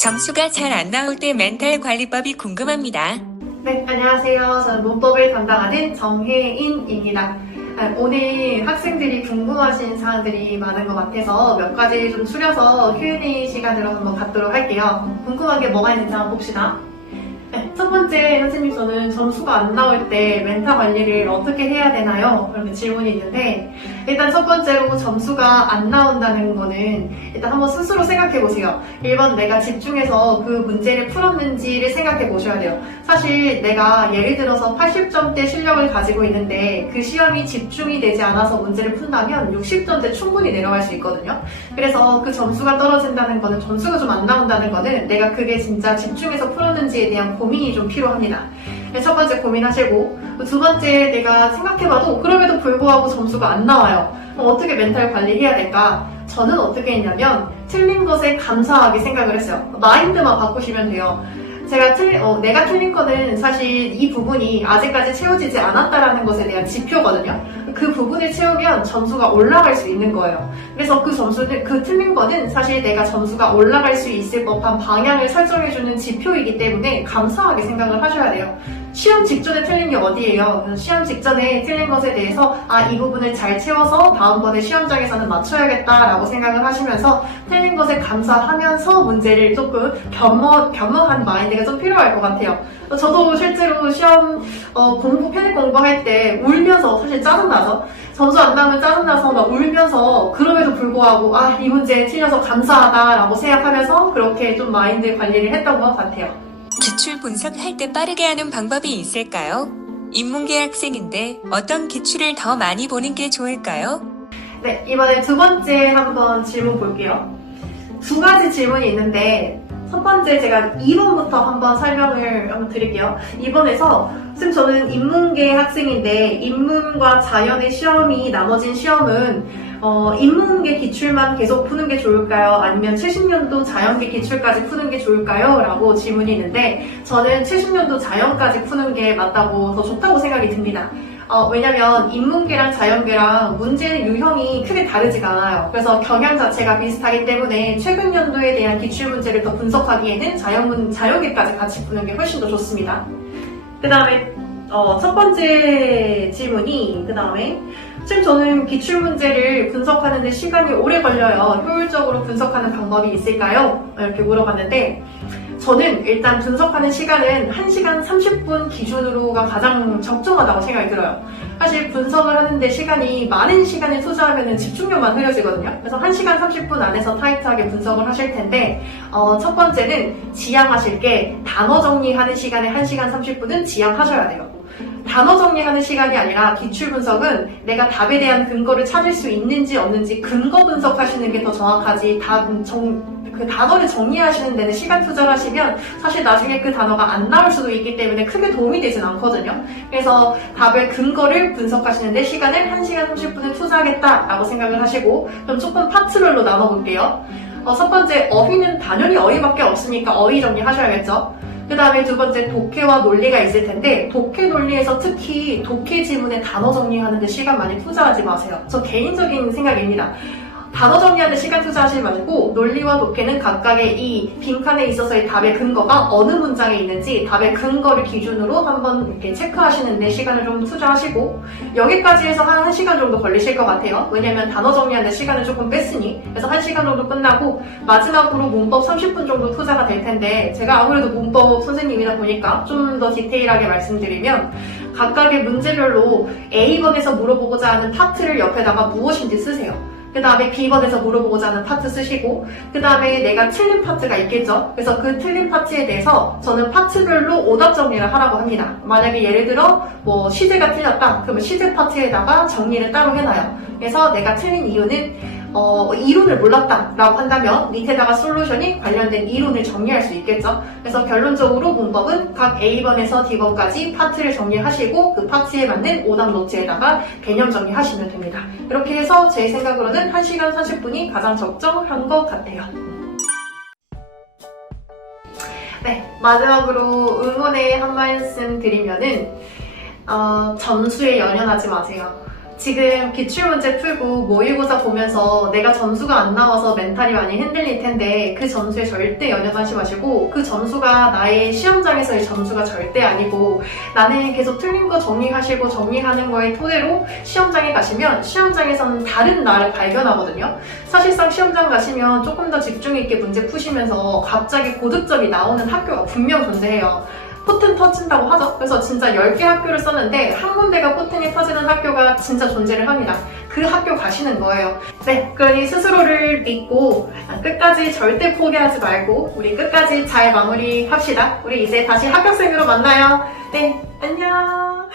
점수가 잘 안 나올 때 멘탈 관리법이 궁금합니다. 네, 안녕하세요. 저는 문법을 담당하는 정혜인입니다. 오늘 학생들이 궁금하신 사항들이 많은 것 같아서 몇 가지 좀 추려서 Q&A 시간으로 한번 갖도록 할게요. 궁금한 게 뭐가 있는지 한번 봅시다. 네, 첫 번째, 선생님, 저는 점수가 안 나올 때 멘탈 관리를 어떻게 해야 되나요? 그렇게 질문이 있는데, 일단 첫 번째로 점수가 안 나온다는 거는 일단 한번 스스로 생각해 보세요. 1번 내가 집중해서 그 문제를 풀었는지를 생각해 보셔야 돼요. 사실 내가 예를 들어서 80점대 실력을 가지고 있는데 그 시험이 집중이 되지 않아서 문제를 푼다면 60점대 충분히 내려갈 수 있거든요. 그래서 그 점수가 떨어진다는 거는, 점수가 좀 안 나온다는 거는 내가 그게 진짜 집중해서 풀었는지에 대한 고민이 좀 필요합니다. 첫 번째 고민하시고, 두 번째 내가 생각해봐도 그럼에도 불구하고 점수가 안 나와요. 그럼 어떻게 멘탈 관리해야 될까? 저는 어떻게 했냐면 틀린 것에 감사하게 생각을 했어요. 마인드만 바꾸시면 돼요. 내가 틀린 거는 사실 이 부분이 아직까지 채워지지 않았다라는 것에 대한 지표거든요. 그 부분을 채우면 점수가 올라갈 수 있는 거예요. 그래서 그 틀린 거는 사실 내가 점수가 올라갈 수 있을 법한 방향을 설정해주는 지표이기 때문에 감사하게 생각을 하셔야 돼요. 시험 직전에 틀린 게 어디예요? 시험 직전에 틀린 것에 대해서 이 부분을 잘 채워서 다음번에 시험장에서는 맞춰야겠다라고 생각을 하시면서 틀린 것에 감사하면서 문제를 조금 겸허한 마인드가 좀 필요할 것 같아요. 저도 실제로 시험 편입 공부할 때 울면서, 사실 짜증나서, 점수 안 나오면 짜증나서 막 울면서, 그럼에도 불구하고 이 문제 틀려서 감사하다라고 생각하면서 그렇게 좀 마인드 관리를 했던 것 같아요. 기출 분석할 때 빠르게 하는 방법이 있을까요? 인문계 학생인데 어떤 기출을 더 많이 보는 게 좋을까요? 네, 이번에 두 번째 한번 질문 볼게요. 두 가지 질문이 있는데, 첫 번째 제가 2번부터 한번 설명을 한번 드릴게요. 2번에서 선생님, 저는 인문계 학생인데 인문과 자연의 시험이 나눠진 시험은 인문계 기출만 계속 푸는 게 좋을까요? 아니면 70년도 자연계 기출까지 푸는 게 좋을까요? 라고 질문이 있는데, 저는 70년도 자연까지 푸는 게 맞다고, 더 좋다고 생각이 듭니다. 왜냐면 인문계랑 자연계랑 문제 유형이 크게 다르지가 않아요. 그래서 경향 자체가 비슷하기 때문에 최근 연도에 대한 기출 문제를 더 분석하기에는 자연계까지 같이 푸는 게 훨씬 더 좋습니다. 그 다음에 첫 번째 질문이, 그 다음에 지금 저는 기출 문제를 분석하는데 시간이 오래 걸려요. 효율적으로 분석하는 방법이 있을까요? 이렇게 물어봤는데, 저는 일단 분석하는 시간은 1시간 30분 기준으로가 가장 적정하다고 생각이 들어요. 사실 분석을 하는데 많은 시간을 투자하면 집중력만 흐려지거든요. 그래서 1시간 30분 안에서 타이트하게 분석을 하실 텐데, 첫 번째는 지향하실 게, 단어 정리하는 시간에 1시간 30분은 지향하셔야 돼요. 단어 정리하는 시간이 아니라 기출 분석은 내가 답에 대한 근거를 찾을 수 있는지 없는지 근거 분석하시는 게 더 정확하지, 그 단어를 정리하시는 데는 시간 투자를 하시면 사실 나중에 그 단어가 안 나올 수도 있기 때문에 크게 도움이 되진 않거든요. 그래서 답의 근거를 분석하시는데 시간을 1시간 30분을 투자하겠다라고 생각을 하시고, 그럼 조금 파트별로 나눠볼게요. 첫 번째, 어휘는 당연히 어휘밖에 없으니까 어휘 정리하셔야겠죠. 그 다음에 두 번째, 독해와 논리가 있을 텐데, 독해 논리에서 특히 독해 지문의 단어 정리하는데 시간 많이 투자하지 마세요. 저 개인적인 생각입니다. 단어 정리하는 시간 투자하지 마시고, 논리와 독해는 각각의 이 빈칸에 있어서의 답의 근거가 어느 문장에 있는지 답의 근거를 기준으로 한번 이렇게 체크하시는데 시간을 좀 투자하시고, 여기까지 해서 한 1시간 정도 걸리실 것 같아요. 왜냐면 단어 정리하는 시간을 조금 뺐으니. 그래서 1시간 정도 끝나고 마지막으로 문법 30분 정도 투자가 될 텐데, 제가 아무래도 문법 선생님이다 보니까 좀 더 디테일하게 말씀드리면, 각각의 문제별로 A번에서 물어보고자 하는 파트를 옆에다가 무엇인지 쓰세요. 그 다음에 B번에서 물어보고자 하는 파트 쓰시고, 그 다음에 내가 틀린 파트가 있겠죠? 그래서 그 틀린 파트에 대해서 저는 파트별로 오답 정리를 하라고 합니다. 만약에 예를 들어 시제가 틀렸다, 그러면 시제 파트에다가 정리를 따로 해놔요. 그래서 내가 틀린 이유는 이론을 몰랐다 라고 한다면 밑에다가 솔루션이 관련된 이론을 정리할 수 있겠죠. 그래서 결론적으로 문법은 각 A번에서 D번까지 파트를 정리하시고, 그 파트에 맞는 오답 노트에다가 개념 정리하시면 됩니다. 이렇게 해서 제 생각으로는 1시간 30분이 가장 적정한 것 같아요. 네, 마지막으로 응원의 한 말씀 드리면은, 점수에 연연하지 마세요. 지금 기출문제 풀고 모의고사 보면서 내가 점수가 안 나와서 멘탈이 많이 흔들릴 텐데 그 점수에 절대 연연하지 마시고 그 점수가 나의 시험장에서의 점수가 절대 아니고 나는 계속 틀린 거 정리하시고 정리하는 거에 토대로 시험장에 가시면 시험장에서는 다른 나를 발견하거든요. 사실상 시험장 가시면 조금 더 집중 있게 문제 푸시면서 갑자기 고득점이 나오는 학교가 분명 존재해요. 포텐 터진다고 하죠. 그래서 진짜 10개 학교를 썼는데 한 군데가 포텐이 터지는 학교가 진짜 존재를 합니다. 그 학교 가시는 거예요. 네, 그러니 스스로를 믿고 끝까지 절대 포기하지 말고 우리 끝까지 잘 마무리합시다. 우리 이제 다시 합격생으로 만나요. 네, 안녕.